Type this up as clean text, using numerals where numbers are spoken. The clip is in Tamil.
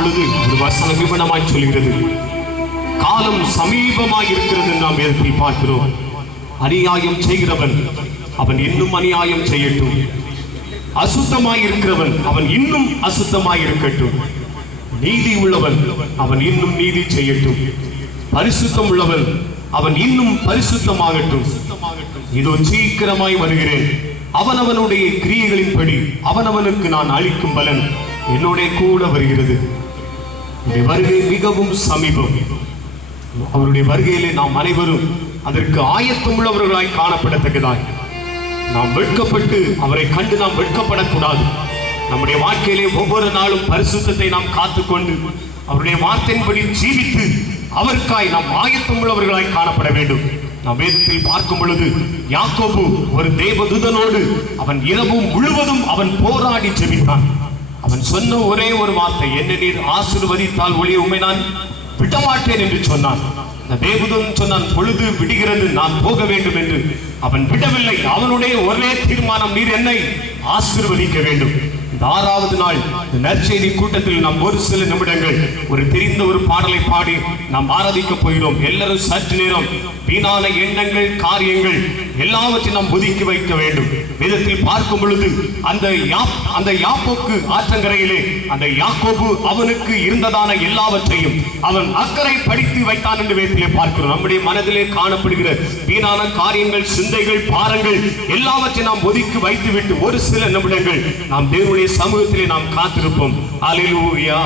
பொழுது ஒரு வசனம் விவனமாய் சொல்கிறது, காலம் சமீபமாய் இருக்கிறது. நாம் வேதத்தில் பார்க்கிறோம், அநியாயம் செய்கிறவன் அவன் இன்னும் அநியாயம் செய்யட்டும், அசுத்தமாய் இருக்கிறவன் அவன் இன்னும் அசுத்தமாய் இருக்கட்டும், நீதி உள்ளவன் அவன் இன்னும் நீதி செய்யட்டும், பரிசுத்தம் உள்ளவன் அவன் இன்னும் பரிசுத்தமாகட்டும். இதோ சீக்கிரமாய் வருகிறேன், அவனவனுடைய கிரியைகளின்படி அவனவனுக்கு நான் அளிக்கும் பலன் என்னோட கூட வருகிறது. வருகை மிகவும் சமீபம். அவருடைய வருகையிலே நாம் அனைவரும் அதற்கு ஆயத்தம் உள்ளவர்களாய் காணப்படத்தக்கதாய் நாம் வெட்கப்பட்டு அவரை கண்டு நாம் வெட்கப்படக்கூடாது. நம்முடைய வாழ்க்கையிலே ஒவ்வொரு நாளும் பரிசுத்தத்தை நாம் காத்துக்கொண்டு அவருடைய வார்த்தையின்படி ஜீவித்து அவருக்காய் நாம் ஆயத்தம் உள்ளவர்களாய் காணப்பட வேண்டும். நாம் வேதத்தில் பார்க்கும் பொழுது யாக்கோபு ஒரு தேவதூதனோடு அவன் இரவும் முழுவதும் அவன் போராடி ஜெபித்தான். அவன் சொன்ன ஒரே ஒரு வார்த்தை, என்னை நீர் ஆசீர்வதித்தால் ஒழிய உம்மை நான் விடமாட்டேன் என்று சொன்னான். தேவதூதன் சொன்னான், பொழுது விடுகிறது, நான் போக வேண்டும் என்று. அவன் விடவில்லை. அவனுடைய ஒரே தீர்மானம், நீர் என்னை ஆசீர்வதிக்க வேண்டும். இந்த 6வது நாள் நற்செய்தி கூட்டத்தில் நாம் ஒரு சில நிமிடங்கள் ஒரு தெரிந்த ஒரு பாடலை பாடி நாம் ஆராதிக்க போகிறோம். எல்லாரும் சற்று நேரம் வீணான எண்ணங்கள், காரியங்கள் எல்லாவற்றையும் நாம் ஒதுக்கி வைக்க வேண்டும். வேதத்தில் பார்க்கும் பொழுது அந்த யாப்போக்கு ஆற்றங்கரையிலே அந்த யாக்கோபு அவனுக்கு இருந்ததான எல்லாவற்றையும் அவன் அக்கறை படித்து வைத்தான் என்று வேதத்திலே பார்க்கிறோம். நம்முடைய மனதிலே காணப்படுகிற வீணான காரியங்கள், சிந்தைகள், பாரங்கள் எல்லாவற்றையும் நாம் ஒதுக்கி வைத்துவிட்டு ஒரு சில நிமிடங்கள் நாம் தேவனுடைய சமூகத்திலே நாம் காத்திருப்போம். அல்லேலூயா.